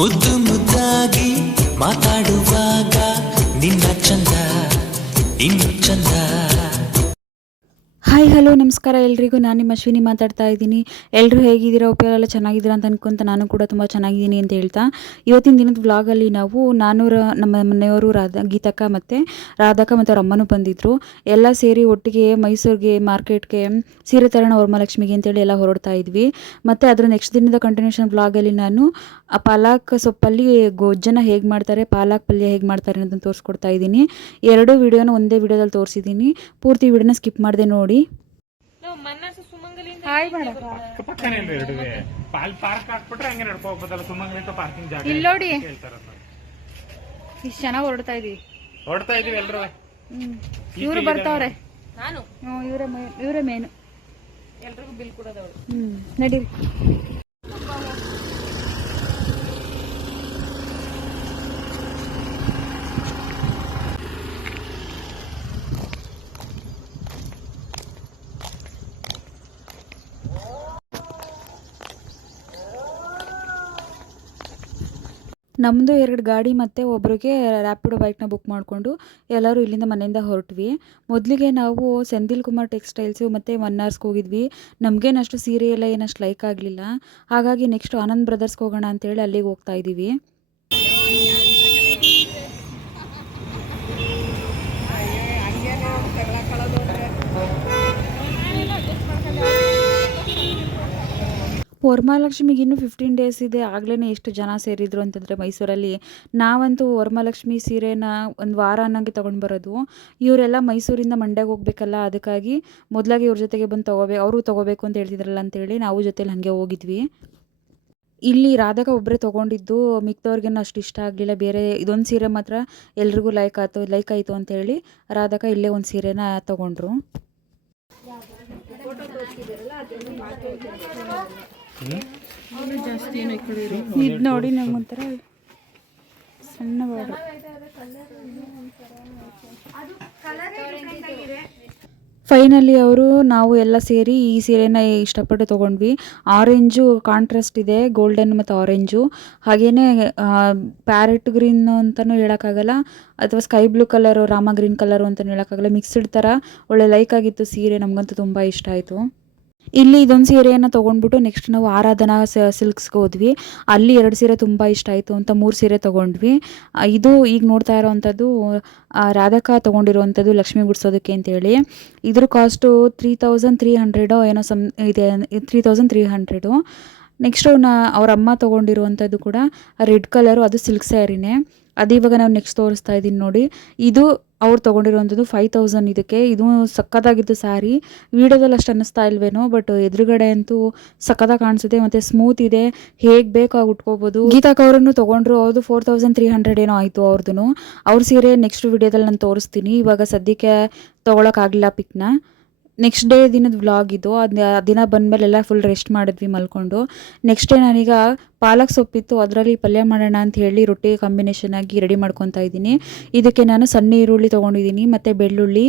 ಮುದ್ದು ಮುದ್ದಾಗಿ ಮಾತಾಡುವಾಗ ನಿನ್ನ ಚಂದ ಇನ್ನು ಚಂದ. ಹಾಯ್ ಹಲೋ ನಮಸ್ಕಾರ ಎಲ್ರಿಗೂ. ನಾನು ನಿಮ್ಮ ಅಶ್ವಿನಿ ಮಾತಾಡ್ತಾ ಇದ್ದೀನಿ. ಎಲ್ಲರೂ ಹೇಗಿದ್ದೀರಾ? ಉಪಯೋಗ ಚೆನ್ನಾಗಿದ್ದೀರಾ ಅಂತ ಅನ್ಕೊಂತ ನಾನು ಕೂಡ ತುಂಬ ಚೆನ್ನಾಗಿದ್ದೀನಿ ಅಂತ ಹೇಳ್ತಾ, ಇವತ್ತಿನ ದಿನದ ವ್ಲಾಗಲ್ಲಿ ನಾನು ನಮ್ಮ ಮನೆಯವರು ಗೀತಕ್ಕ ಮತ್ತು ರಾಧಕ್ಕ ಮತ್ತು ಅವ್ರ ಅಮ್ಮನೂ ಬಂದಿದ್ದರು. ಎಲ್ಲ ಸೇರಿ ಒಟ್ಟಿಗೆ ಮೈಸೂರಿಗೆ ಮಾರ್ಕೆಟ್ಗೆ ಸೀರೆ ತರೋಣ ವರಮಹಾಲಕ್ಷ್ಮಿಗೆ ಅಂತೇಳಿ ಎಲ್ಲ ಹೊರಡ್ತಾ ಇದ್ವಿ. ಮತ್ತು ಅದರ ನೆಕ್ಸ್ಟ್ ದಿನದ ಕಂಟಿನ್ಯೂಷನ್ ವ್ಲಾಗಲ್ಲಿ ನಾನು ಆ ಪಾಲಕ್ ಸೊಪ್ಪಲ್ಲಿ ಗೊಜ್ಜನ್ನು ಹೇಗೆ ಮಾಡ್ತಾರೆ, ಪಾಲಕ್ ಪಲ್ಯ ಹೇಗೆ ಮಾಡ್ತಾರೆ ಅಂತ ತೋರಿಸ್ಕೊಡ್ತಾ ಇದ್ದೀನಿ. ಎರಡೂ ವಿಡಿಯೋನ ಒಂದೇ ವಿಡಿಯೋದಲ್ಲಿ ತೋರಿಸಿದ್ದೀನಿ. ಪೂರ್ತಿ ವಿಡಿಯೋನ ಸ್ಕಿಪ್ ಮಾಡದೆ ನೋಡಿ. ಇಲ್ಲೋಡಿ ಇಷ್ಟು ಚೆನ್ನಾಗಿ ಹೊರಡ್ತಾ ಇದೀವಿ. ಇವ್ರು ಬರ್ತಾವ್ರೆ. ಇವರೇ ಮೇನು. ಎಲ್ರಿಗೂ ಬಿಲ್ ಕೊಡೋದವ್ರು. ನಡೀರಿ. ನಮ್ಮದು 2 ಗಾಡಿ ಮತ್ತು ಒಬ್ರಿಗೆ ರ್ಯಾಪಿಡೋ ಬೈಕ್ನ ಬುಕ್ ಮಾಡಿಕೊಂಡು ಎಲ್ಲರೂ ಇಲ್ಲಿಂದ ಮನೆಯಿಂದ ಹೊರಟ್ವಿ. ಮೊದಲಿಗೆ ನಾವು ಸೆಂಥಿಲ್ ಕುಮಾರ್ ಟೆಕ್ಸ್ಟೈಲ್ಸು ಮತ್ತು ಮನ್ನಾರ್ಸ್ಗೆ ಹೋಗಿದ್ವಿ. ನಮಗೇನಷ್ಟು ಸೀರೆ ಎಲ್ಲ ಏನಷ್ಟು ಲೈಕ್ ಆಗಲಿಲ್ಲ. ಹಾಗಾಗಿ ನೆಕ್ಸ್ಟ್ ಆನಂದ್ ಬ್ರದರ್ಸ್ಗೆ ಹೋಗೋಣ ಅಂತೇಳಿ ಅಲ್ಲಿಗೆ ಹೋಗ್ತಾ ಇದ್ದೀವಿ. ವರಮಹಾಲಕ್ಷ್ಮಿಗೆ ಇನ್ನೂ 15 ಡೇಸ್ ಇದೆ. ಆಗಲೇ ಎಷ್ಟು ಜನ ಸೇರಿದ್ರು ಅಂತಂದರೆ ಮೈಸೂರಲ್ಲಿ. ನಾವಂತೂ ವರಮಹಾಲಕ್ಷ್ಮಿ ಸೀರೆನ ಒಂದು ವಾರ ಅನ್ನೋಂಗೆ ತೊಗೊಂಡು ಬರೋದು. ಇವರೆಲ್ಲ ಮೈಸೂರಿಂದ ಮಂಡ್ಯಗೆ ಹೋಗ್ಬೇಕಲ್ಲ, ಅದಕ್ಕಾಗಿ ಮೊದಲಾಗಿ ಇವ್ರ ಜೊತೆಗೆ ಬಂದು ಅವರು ತೊಗೋಬೇಕು ಅಂತ ಹೇಳ್ತಿದ್ರಲ್ಲ ಅಂತೇಳಿ ನಾವು ಜೊತೆಲಿ ಹಾಗೆ ಹೋಗಿದ್ವಿ. ಇಲ್ಲಿ ರಾಧಕ ಒಬ್ಬರೇ ತೊಗೊಂಡಿದ್ದು, ಮಿಕ್ದವ್ರಿಗೇನು ಅಷ್ಟು ಇಷ್ಟ ಆಗಲಿಲ್ಲ. ಬೇರೆ ಇದೊಂದು ಸೀರೆ ಮಾತ್ರ ಎಲ್ರಿಗೂ ಲೈಕ್ ಆಯಿತು ಅಂತೇಳಿ ರಾಧಕ ಇಲ್ಲೇ ಒಂದು ಸೀರೆನ ತೊಗೊಂಡ್ರು. ಇದು ನೋಡಿ ನಮಗೊಂಥರ ಸಣ್ಣ ಬಾರ್ಡರ್. ಫೈನಲಿ ನಾವು ಎಲ್ಲ ಸೇರಿ ಈ ಸೀರೆನ ಇಷ್ಟಪಟ್ಟು ತೊಗೊಂಡ್ವಿ. ಆರೆಂಜು ಕಾಂಟ್ರಾಸ್ಟ್ ಇದೆ, ಗೋಲ್ಡನ್ ಮತ್ತು ಆರೆಂಜು. ಹಾಗೆಯೇ ಪ್ಯಾರೆಟ್ ಗ್ರೀನ್ ಅಂತಲೂ ಹೇಳೋಕ್ಕಾಗಲ್ಲ, ಅಥವಾ sky blue colour, Rama green colour ಅಂತಲೂ ಹೇಳೋಕ್ಕಾಗಲ್ಲ. ಮಿಕ್ಸ್ಡ್ ಥರ ಒಳ್ಳೆ ಲೈಕ್ ಆಗಿತ್ತು ಸೀರೆ. ನಮಗಂತೂ ತುಂಬ ಇಷ್ಟ ಆಯಿತು. ಇಲ್ಲಿ ಇದೊಂದು ಸೀರೆಯನ್ನು ತೊಗೊಂಡ್ಬಿಟ್ಟು ನೆಕ್ಸ್ಟ್ ನಾವು ಆರಾಧನಾ ಸಿಲ್ಕ್ಸ್ಗೆ ಹೋದ್ವಿ. ಅಲ್ಲಿ 2 ಸೀರೆ ತುಂಬ ಇಷ್ಟ ಆಯಿತು ಅಂತ 3 ಸೀರೆ ತೊಗೊಂಡ್ವಿ. ಇದು ಈಗ ನೋಡ್ತಾ ಇರೋವಂಥದ್ದು ರಾಧಕ ತೊಗೊಂಡಿರುವಂಥದ್ದು ಲಕ್ಷ್ಮಿ ಗುಡಿಸೋದಕ್ಕೆ ಅಂತೇಳಿ. ಇದ್ರ ಕಾಸ್ಟು 3300 ಏನೋ ಇದೆ, 3300. ನೆಕ್ಸ್ಟು ಅವ್ರ ಅಮ್ಮ ತೊಗೊಂಡಿರುವಂಥದ್ದು ಕೂಡ ರೆಡ್ ಕಲರು, ಅದು ಸಿಲ್ಕ್ ಸ್ಯಾರಿನೇ. ಅದು ಇವಾಗ ನಾವು ನೆಕ್ಸ್ಟ್ ತೋರಿಸ್ತಾ ಇದ್ದೀನಿ ನೋಡಿ. ಇದು ಅವ್ರು ತೊಗೊಂಡಿರುವಂಥದ್ದು 5000 ಇದಕ್ಕೆ. ಇದು ಸಕ್ಕತ್ತಾಗಿತ್ತು ಸ್ಯಾರಿ. ವೀಡಿಯೋದಲ್ಲಿ ಅಷ್ಟು ಅನ್ನಿಸ್ತಾ ಇಲ್ವೇನೋ, ಬಟ್ ಎದುರುಗಡೆ ಅಂತೂ ಸಕ್ಕತ್ತಾಗಿ ಕಾಣಿಸುತ್ತೆ ಮತ್ತು ಸ್ಮೂತ್ ಇದೆ. ಹೇಗೆ ಬೇಕೋ ಆಗಿ ಉಟ್ಕೋಬೋದು. ಗೀತಾಕ್ ಅವರನ್ನು ತೊಗೊಂಡ್ರು, ಅವ್ರದ್ದು 4300 ಏನೋ ಆಯಿತು ಅವ್ರದ್ದು. ಅವ್ರ ಸೀರೆ ನೆಕ್ಸ್ಟ್ ವೀಡಿಯೋದಲ್ಲಿ ನಾನು ತೋರಿಸ್ತೀನಿ. ಇವಾಗ ಸದ್ಯಕ್ಕೆ ತೊಗೊಳಕ್ಕಾಗಲಿಲ್ಲ ಪಿಕ್ನ. ನೆಕ್ಸ್ಟ್ ಡೇ ದಿನದ ವ್ಲಾಗ್ ಇದು. ದಿನ ಬಂದಮೇಲೆಲ್ಲ ಫುಲ್ ರೆಸ್ಟ್ ಮಾಡಿದ್ವಿ ಮಲ್ಕೊಂಡು. ನೆಕ್ಸ್ಟ್ ಡೇ ನಾನೀಗ ಪಾಲಕ್ ಸೊಪ್ಪಿತ್ತು, ಅದರಲ್ಲಿ ಪಲ್ಯ ಮಾಡೋಣ ಅಂತ ಹೇಳಿ ರೊಟ್ಟಿ ಕಾಂಬಿನೇಷನ್ ಆಗಿ ರೆಡಿ ಮಾಡ್ಕೊತಾ ಇದ್ದೀನಿ. ಇದಕ್ಕೆ ನಾನು ಸಣ್ಣ ಈರುಳ್ಳಿ ತೊಗೊಂಡಿದ್ದೀನಿ ಮತ್ತು ಬೆಳ್ಳುಳ್ಳಿ,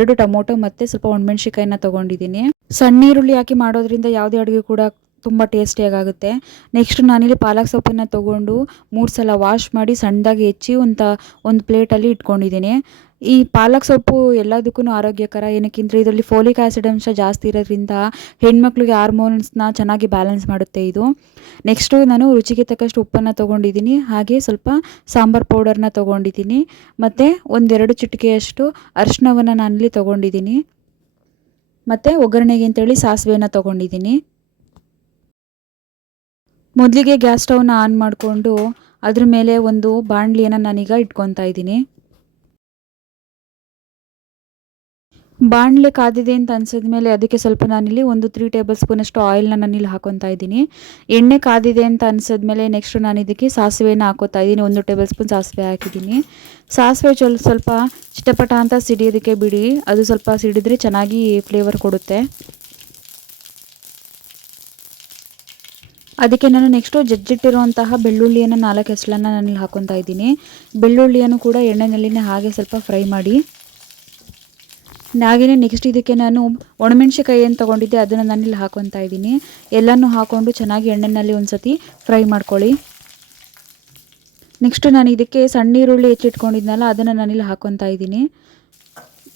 2 ಟೊಮೊಟೊ ಮತ್ತು ಸ್ವಲ್ಪ ಒಣಮೆಣ್ಸಿಕಾಯಿನ ತೊಗೊಂಡಿದ್ದೀನಿ. ಸಣ್ಣ ಈರುಳ್ಳಿ ಹಾಕಿ ಮಾಡೋದ್ರಿಂದ ಯಾವುದೇ ಅಡುಗೆ ಕೂಡ ತುಂಬ ಟೇಸ್ಟಿಯಾಗುತ್ತೆ. ನೆಕ್ಸ್ಟ್ ನಾನಿಲ್ಲಿ ಪಾಲಕ್ ಸೊಪ್ಪನ್ನು ತೊಗೊಂಡು 3 ಸಲ ವಾಶ್ ಮಾಡಿ ಸಣ್ಣದಾಗಿ ಹೆಚ್ಚಿ ಒಂದು ಪ್ಲೇಟಲ್ಲಿ ಇಟ್ಕೊಂಡಿದ್ದೀನಿ. ಈ ಪಾಲಕ್ ಸೊಪ್ಪು ಎಲ್ಲದಕ್ಕೂ ಆರೋಗ್ಯಕರ. ಏನಕ್ಕೆಂದರೆ ಇದರಲ್ಲಿ ಫೋಲಿಕ್ ಆ್ಯಸಿಡ್ ಅಂಶ ಜಾಸ್ತಿ ಇರೋದ್ರಿಂದ ಹೆಣ್ಮಕ್ಳಿಗೆ ಹಾರ್ಮೋನ್ಸ್ನ ಚೆನ್ನಾಗಿ ಬ್ಯಾಲೆನ್ಸ್ ಮಾಡುತ್ತೆ ಇದು. ನೆಕ್ಸ್ಟು ನಾನು ರುಚಿಗೆ ತಕ್ಕಷ್ಟು ಉಪ್ಪನ್ನು ತೊಗೊಂಡಿದ್ದೀನಿ. ಹಾಗೆ ಸ್ವಲ್ಪ ಸಾಂಬಾರು ಪೌಡರ್ನ ತೊಗೊಂಡಿದ್ದೀನಿ ಮತ್ತು 1-2 ಚಿಟಿಕೆಯಷ್ಟು ಅರಿಶಿನವನ್ನು ನಾನಿಲ್ಲಿ ತೊಗೊಂಡಿದ್ದೀನಿ. ಮತ್ತು ಒಗ್ಗರಣೆಗೆ ಅಂತೇಳಿ ಸಾಸಿವೆನ ತೊಗೊಂಡಿದ್ದೀನಿ. ಮೊದಲಿಗೆ ಗ್ಯಾಸ್ ಸ್ಟವ್ನ ಆನ್ ಮಾಡಿಕೊಂಡು ಅದ್ರ ಮೇಲೆ ಒಂದು ಬಾಣಲಿಯನ್ನು ನಾನೀಗ ಇಟ್ಕೊತಾ ಇದ್ದೀನಿ. ಬಾಣಲೆ ಕಾದಿದೆ ಅಂತ ಅನ್ಸಿದ್ಮೇಲೆ ಅದಕ್ಕೆ ಸ್ವಲ್ಪ ನಾನಿಲ್ಲಿ 3 ಟೇಬಲ್ ಸ್ಪೂನಷ್ಟು ಆಯಿಲ್ನ ನಾನಿಲ್ಲಿ ಹಾಕೊತಾ ಇದ್ದೀನಿ. ಎಣ್ಣೆ ಕಾದಿದೆ ಅಂತ ಅನ್ಸಿದ್ಮೇಲೆ ನೆಕ್ಸ್ಟ್ ನಾನು ಇದಕ್ಕೆ ಸಾಸಿವೆನ ಹಾಕೋತಾ ಇದ್ದೀನಿ. 1 ಟೇಬಲ್ ಸ್ಪೂನ್ ಸಾಸಿವೆ ಹಾಕಿದ್ದೀನಿ. ಸಾಸಿವೆ ಸ್ವಲ್ಪ ಚಿಟಪಟ ಅಂತ ಸಿಡಿಯೋದಕ್ಕೆ ಬಿಡಿ. ಅದು ಸ್ವಲ್ಪ ಸಿಡಿದ್ರೆ ಚೆನ್ನಾಗಿ ಫ್ಲೇವರ್ ಕೊಡುತ್ತೆ. ಅದಕ್ಕೆ ನಾನು ನೆಕ್ಸ್ಟು ಜಜ್ಜಿಟ್ಟಿರುವಂತಹ ಬೆಳ್ಳುಳ್ಳಿಯನ್ನು 4 ಹೆಸಳನ್ನು ನಾನಿಲ್ಲಿ ಹಾಕೊತಾ ಇದ್ದೀನಿ. ಬೆಳ್ಳುಳ್ಳಿಯನ್ನು ಕೂಡ ಎಣ್ಣೆನಲ್ಲಿನೇ ಹಾಗೆ ಸ್ವಲ್ಪ ಫ್ರೈ ಮಾಡಿ. ಹಾಗೆಯೇ ನೆಕ್ಸ್ಟ್ ಇದಕ್ಕೆ ನಾನು ಒಣಮೆಣಸಿನಕಾಯಿ ಏನು ತೊಗೊಂಡಿದ್ದೆ ಅದನ್ನು ನಾನಿಲ್ಲಿ ಹಾಕೊತಾ ಇದ್ದೀನಿ. ಎಲ್ಲನೂ ಹಾಕ್ಕೊಂಡು ಚೆನ್ನಾಗಿ ಎಣ್ಣೆಯಲ್ಲಿ ಒಂದು ಸತಿ ಫ್ರೈ ಮಾಡ್ಕೊಳ್ಳಿ. ನೆಕ್ಸ್ಟ್ ನಾನು ಇದಕ್ಕೆ ಸಣ್ಣ ಈರುಳ್ಳಿ ಹೆಚ್ಚಿಟ್ಕೊಂಡಿದ್ನಲ್ಲ ಅದನ್ನು ನಾನಿಲ್ಲಿ ಹಾಕ್ಕೊತಾ ಇದ್ದೀನಿ.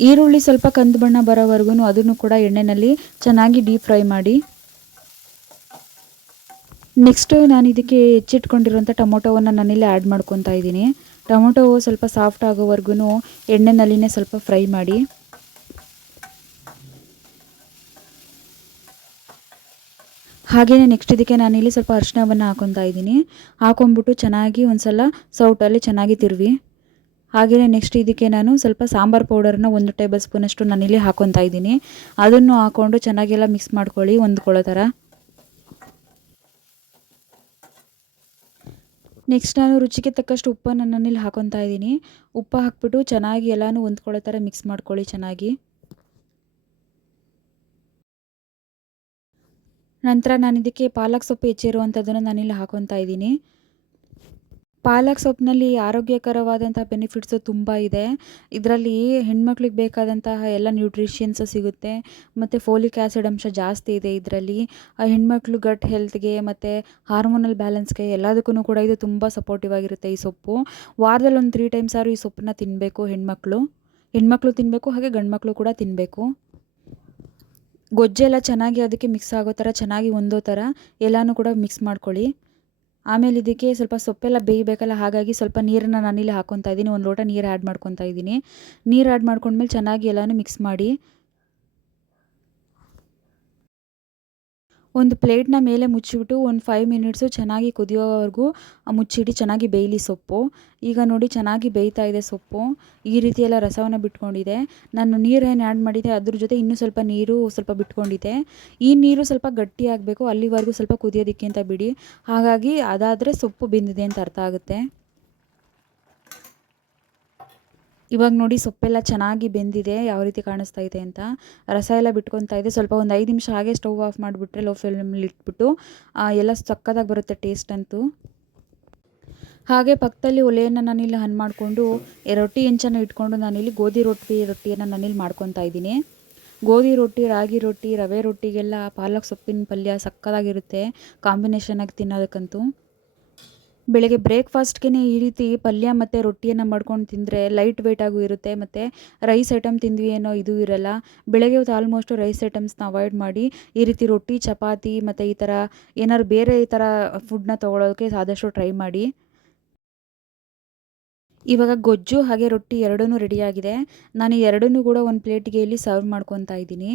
ಈರುಳ್ಳಿ ಸ್ವಲ್ಪ ಕಂದು ಬಣ್ಣ ಬರೋವರೆಗೂ ಅದನ್ನು ಕೂಡ ಎಣ್ಣೆಯಲ್ಲಿ ಚೆನ್ನಾಗಿ ಡೀಪ್ ಫ್ರೈ ಮಾಡಿ. ನೆಕ್ಸ್ಟ್ ನಾನು ಇದಕ್ಕೆ ಹೆಚ್ಚಿಟ್ಕೊಂಡಿರೋಂಥ ಟೊಮೊಟೊವನ್ನು ನಾನಿಲ್ಲಿ ಆ್ಯಡ್ ಮಾಡ್ಕೊತಾ ಇದ್ದೀನಿ. ಟೊಮೊಟೊ ಸ್ವಲ್ಪ ಸಾಫ್ಟ್ ಆಗೋವರೆಗೂ ಎಣ್ಣೆನಲ್ಲಿನೇ ಸ್ವಲ್ಪ ಫ್ರೈ ಮಾಡಿ. ಹಾಗೆಯೇ ನೆಕ್ಸ್ಟ್ ಇದಕ್ಕೆ ನಾನಿಲ್ಲಿ ಸ್ವಲ್ಪ ಅರಿಶಿಣವನ್ನು ಹಾಕ್ಕೊತಾ ಇದ್ದೀನಿ. ಹಾಕೊಂಡ್ಬಿಟ್ಟು ಚೆನ್ನಾಗಿ ಒಂದು ಸಲ ಸೌಟಲ್ಲಿ ಚೆನ್ನಾಗಿ ತಿರುವಿ. ಹಾಗೆಯೇ ನೆಕ್ಸ್ಟ್ ಇದಕ್ಕೆ ನಾನು ಸ್ವಲ್ಪ ಸಾಂಬಾರು ಪೌಡರನ್ನ 1 ಟೇಬಲ್ ಸ್ಪೂನಷ್ಟು ನಾನಿಲ್ಲಿ ಹಾಕ್ಕೊತಾ ಇದ್ದೀನಿ. ಅದನ್ನು ಹಾಕ್ಕೊಂಡು ಚೆನ್ನಾಗೆಲ್ಲ ಮಿಕ್ಸ್ ಮಾಡ್ಕೊಳ್ಳಿ ಹೊಂದ್ಕೊಳ್ಳೋ ಥರ. ನೆಕ್ಸ್ಟ್ ನಾನು ರುಚಿಗೆ ತಕ್ಕಷ್ಟು ಉಪ್ಪನ್ನು ನಾನಿಲ್ಲಿ ಹಾಕ್ಕೊತಾ ಇದ್ದೀನಿ. ಉಪ್ಪು ಹಾಕ್ಬಿಟ್ಟು ಚೆನ್ನಾಗಿ ಎಲ್ಲನೂ ಹೊಂದ್ಕೊಳ್ಳೋ ಥರ ಮಿಕ್ಸ್ ಮಾಡ್ಕೊಳ್ಳಿ ಚೆನ್ನಾಗಿ. ನಂತರ ನಾನು ಇದಕ್ಕೆ ಪಾಲಕ್ ಸೊಪ್ಪು ಹೆಚ್ಚಿರುವಂಥದ್ದನ್ನು ನಾನಿಲ್ಲಿ ಹಾಕ್ಕೊತಾ ಇದ್ದೀನಿ. ಪಾಲಕ್ ಸೊಪ್ಪಿನಲ್ಲಿ ಆರೋಗ್ಯಕರವಾದಂಥ ಬೆನಿಫಿಟ್ಸು ತುಂಬ ಇದೆ. ಇದರಲ್ಲಿ ಹೆಣ್ಮಕ್ಳಿಗೆ ಬೇಕಾದಂತಹ ಎಲ್ಲ ನ್ಯೂಟ್ರಿಷನ್ಸು ಸಿಗುತ್ತೆ ಮತ್ತು ಫೋಲಿಕ್ ಆ್ಯಸಿಡ್ ಅಂಶ ಜಾಸ್ತಿ ಇದೆ ಇದರಲ್ಲಿ. ಹೆಣ್ಮಕ್ಳು ಗಟ್ ಹೆಲ್ತ್ಗೆ ಮತ್ತು ಹಾರ್ಮೋನಲ್ ಬ್ಯಾಲೆನ್ಸ್ಗೆ ಎಲ್ಲದಕ್ಕೂ ಕೂಡ ಇದು ತುಂಬ ಸಪೋರ್ಟಿವ್ ಆಗಿರುತ್ತೆ ಈ ಸೊಪ್ಪು. ವಾರದಲ್ಲಿ ಒಂದು 3 ಟೈಮ್ಸ್ ಆದ್ರೂ ಈ ಸೊಪ್ಪನ್ನ ತಿನ್ನಬೇಕು ಹೆಣ್ಮಕ್ಳು ತಿನ್ನಬೇಕು, ಹಾಗೆ ಗಂಡ್ಮಕ್ಳು ಕೂಡ ತಿನ್ನಬೇಕು. ಗೊಜ್ಜೆಲ್ಲ ಚೆನ್ನಾಗಿ ಅದಕ್ಕೆ ಮಿಕ್ಸ್ ಆಗೋ ಥರ ಚೆನ್ನಾಗಿ ಹೊಂದೋ ಥರ ಎಲ್ಲನೂ ಕೂಡ ಮಿಕ್ಸ್ ಮಾಡ್ಕೊಳ್ಳಿ. ಆಮೇಲೆ ಇದಕ್ಕೆ ಸ್ವಲ್ಪ ಸೊಪ್ಪೆಲ್ಲ ಬೇಯಬೇಕಲ್ಲ, ಹಾಗಾಗಿ ಸ್ವಲ್ಪ ನೀರನ್ನು ನಾನಿಲ್ಲಿ ಹಾಕ್ಕೊತಾ ಇದ್ದೀನಿ. 1 ಲೋಟ ನೀರು ಆ್ಯಡ್ ಮಾಡ್ಕೊತಾ ಇದ್ದೀನಿ. ನೀರು ಆ್ಯಡ್ ಮಾಡ್ಕೊಂಡ್ಮೇಲೆ ಚೆನ್ನಾಗಿ ಎಲ್ಲನೂ ಮಿಕ್ಸ್ ಮಾಡಿ. ಒಂದು ಪ್ಲೇಟ್ನ ಮೇಲೆ ಮುಚ್ಚಿಬಿಟ್ಟು ಒಂದು 5 ಮಿನಿಟ್ಸು ಚೆನ್ನಾಗಿ ಕುದಿಯೋವರೆಗೂ ಮುಚ್ಚಿಡಿ, ಚೆನ್ನಾಗಿ ಬೇಯಲಿ ಸೊಪ್ಪು. ಈಗ ನೋಡಿ ಚೆನ್ನಾಗಿ ಬೇಯ್ತಾ ಇದೆ ಸೊಪ್ಪು. ಈ ರೀತಿ ಎಲ್ಲ ರಸವನ್ನು ಬಿಟ್ಕೊಂಡಿದೆ. ನಾನು ನೀರೇನು ಆ್ಯಡ್ ಮಾಡಿದೆ ಅದ್ರ ಜೊತೆ ಇನ್ನೂ ಸ್ವಲ್ಪ ನೀರು ಸ್ವಲ್ಪ ಬಿಟ್ಕೊಂಡಿದ್ದೆ. ಈ ನೀರು ಸ್ವಲ್ಪ ಗಟ್ಟಿ ಆಗಬೇಕು, ಅಲ್ಲಿವರೆಗೂ ಸ್ವಲ್ಪ ಕುದಿಯೋದಕ್ಕೆ ಅಂತ ಬಿಡಿ. ಹಾಗಾಗಿ ಅದಾದರೆ ಸೊಪ್ಪು ಬೆಂದಿದೆ ಅಂತ ಅರ್ಥ ಆಗುತ್ತೆ. ಇವಾಗ ನೋಡಿ ಸೊಪ್ಪೆಲ್ಲ ಚೆನ್ನಾಗಿ ಬೆಂದಿದೆ, ಯಾವ ರೀತಿ ಕಾಣಿಸ್ತಾ ಇದೆ ಅಂತ. ರಸ ಎಲ್ಲ ಬಿಟ್ಕೊತಾ ಇದೆ. ಸ್ವಲ್ಪ ಒಂದು 5 ನಿಮಿಷ ಹಾಗೆ ಸ್ಟವ್ ಆಫ್ ಮಾಡಿಬಿಟ್ರೆ ಲೋ ಫ್ಲೇಮಲ್ಲಿ ಇಟ್ಬಿಟ್ಟು ಎಲ್ಲ ಸಕ್ಕತ್ತಾಗಿ ಬರುತ್ತೆ ಟೇಸ್ಟ್ ಅಂತೂ. ಹಾಗೆ ಪಕ್ಕದಲ್ಲಿ ಒಲೆಯನ್ನು ನಾನಿಲ್ಲಿ ಆನ್ ಮಾಡಿಕೊಂಡು ರೊಟ್ಟಿ ಹೆಂಚನ್ನು ಇಟ್ಕೊಂಡು ನಾನಿಲ್ಲಿ ಗೋಧಿ ರೊಟ್ಟಿಯನ್ನು ನಾನಿಲ್ಲಿ ಮಾಡ್ಕೊತಾ ಇದ್ದೀನಿ. ಗೋಧಿ ರೊಟ್ಟಿ, ರಾಗಿ ರೊಟ್ಟಿ, ರವೆ ರೊಟ್ಟಿಗೆಲ್ಲ ಪಾಲಕ್ ಸೊಪ್ಪಿನ ಪಲ್ಯ ಸಕ್ಕತ್ತಾಗಿರುತ್ತೆ ಕಾಂಬಿನೇಷನಾಗಿ ತಿನ್ನೋದಕ್ಕಂತೂ. ಬೆಳಗ್ಗೆ ಬ್ರೇಕ್ಫಾಸ್ಟ್ಗೆ ಈ ರೀತಿ ಪಲ್ಯ ಮತ್ತು ರೊಟ್ಟಿಯನ್ನು ಮಾಡ್ಕೊಂಡು ತಿಂದರೆ ಲೈಟ್ ವೆಯ್ಟಾಗೂ ಇರುತ್ತೆ ಮತ್ತು ರೈಸ್ ಐಟಮ್ ತಿಂದ್ವಿ ಏನೋ ಇದು ಇರಲ್ಲ. ಬೆಳಗ್ಗೆ ಹೊತ್ತು ಆಲ್ಮೋಸ್ಟು ರೈಸ್ ಐಟಮ್ಸ್ನ ಅವಾಯ್ಡ್ ಮಾಡಿ ಈ ರೀತಿ ರೊಟ್ಟಿ, ಚಪಾತಿ ಮತ್ತು ಈ ಥರ ಏನಾದ್ರು ಬೇರೆ ಈ ಥರ ಫುಡ್ನ ತೊಗೊಳೋಕ್ಕೆ ಆದಷ್ಟು ಟ್ರೈ ಮಾಡಿ. ಇವಾಗ ಗೊಜ್ಜು ಹಾಗೆ ರೊಟ್ಟಿ ಎರಡೂ ರೆಡಿಯಾಗಿದೆ. ನಾನು ಎರಡನ್ನೂ ಕೂಡ ಒಂದು ಪ್ಲೇಟಿಗೆ ಇಲ್ಲಿ ಸರ್ವ್ ಮಾಡ್ಕೊತಾ ಇದ್ದೀನಿ.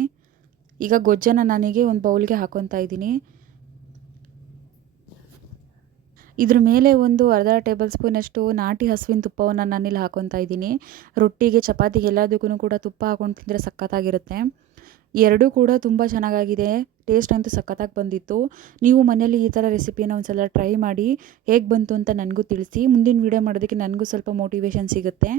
ಈಗ ಗೊಜ್ಜನ್ನು ನಾನೀಗ ಒಂದು ಬೌಲ್ಗೆ ಹಾಕ್ಕೊತಾ ಇದ್ದೀನಿ. ಇದ್ರ ಮೇಲೆ ಒಂದು ಅರ್ಧ ಟೇಬಲ್ ಸ್ಪೂನಷ್ಟು ನಾಟಿ ಹಸುವಿನ ತುಪ್ಪವನ್ನು ನಾನಿಲ್ಲಿ ಹಾಕ್ಕೊತಾ ಇದ್ದೀನಿ. ರೊಟ್ಟಿಗೆ, ಚಪಾತಿಗೆ ಎಲ್ಲದಕ್ಕೂ ಕೂಡ ತುಪ್ಪ ಹಾಕ್ಕೊಂಡು ತಿಂದರೆ ಸಖತ್ತಾಗಿರುತ್ತೆ. ಎರಡೂ ಕೂಡ ತುಂಬ ಚೆನ್ನಾಗಾಗಿದೆ. ಟೇಸ್ಟ್ ಅಂತೂ ಸಖತ್ತಾಗಿ ಬಂದಿತ್ತು. ನೀವು ಮನೇಲಿ ಈ ಥರ ರೆಸಿಪಿನ ಒಂದು ಸಲ ಟ್ರೈ ಮಾಡಿ ಹೇಗೆ ಬಂತು ಅಂತ ನನಗೂ ತಿಳಿಸಿ. ಮುಂದಿನ ವೀಡಿಯೋ ಮಾಡೋದಕ್ಕೆ ನನಗೂ ಸ್ವಲ್ಪ ಮೋಟಿವೇಶನ್ ಸಿಗುತ್ತೆ.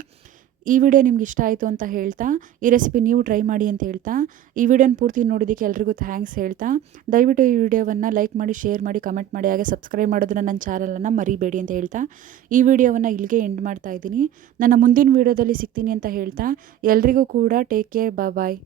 ಈ ವಿಡಿಯೋ ನಿಮ್ಗೆ ಇಷ್ಟ ಆಯಿತು ಅಂತ ಹೇಳ್ತಾ, ಈ ರೆಸಿಪಿ ನೀವು ಟ್ರೈ ಮಾಡಿ ಅಂತ ಹೇಳ್ತಾ, ಈ ವಿಡಿಯೋನ ಪೂರ್ತಿ ನೋಡೋದಕ್ಕೆ ಎಲ್ರಿಗೂ ಥ್ಯಾಂಕ್ಸ್ ಹೇಳ್ತಾ, ದಯವಿಟ್ಟು ಈ ವಿಡಿಯೋವನ್ನು ಲೈಕ್ ಮಾಡಿ, ಶೇರ್ ಮಾಡಿ, ಕಮೆಂಟ್ ಮಾಡಿ, ಹಾಗೆ ಸಬ್ಸ್ಕ್ರೈಬ್ ಮಾಡೋದನ್ನ ನನ್ನ ಚಾನಲನ್ನು ಮರಿಬೇಡಿ ಅಂತ ಹೇಳ್ತಾ ಈ ವಿಡಿಯೋವನ್ನು ಇಲ್ಲಿಗೆ ಎಂಡ್ ಮಾಡ್ತಾ ಇದ್ದೀನಿ. ನನ್ನ ಮುಂದಿನ ವಿಡಿಯೋದಲ್ಲಿ ಸಿಗ್ತೀನಿ ಅಂತ ಹೇಳ್ತಾ ಎಲ್ರಿಗೂ ಕೂಡ ಟೇಕ್ ಕೇರ್, ಬಾಯ್.